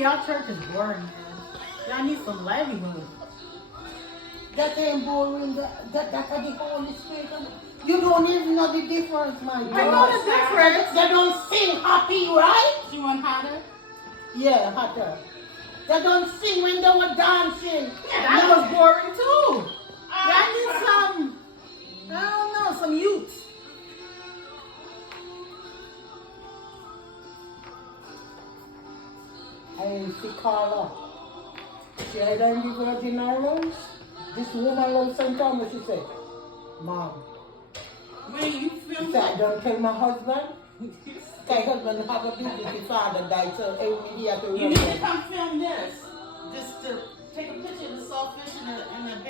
y'all church is boring, man. Y'all need some livelihood. That ain't boring. That's the Holy Spirit. You don't even know the difference, my God. I know the difference. They don't sing happy, right? You want hotter? Yeah, hotter. They don't sing when they were dancing. Yeah, that was boring too. Y'all need some, I don't know, some youth. I see Carla. She I don't give Virgin Islands. This woman loves St. Thomas, she said, Mom. When you feel She said, I don't tell my husband. My husband have a baby, his father died, so every day I have to you need to come film this. Just to take a picture of the saltfish and the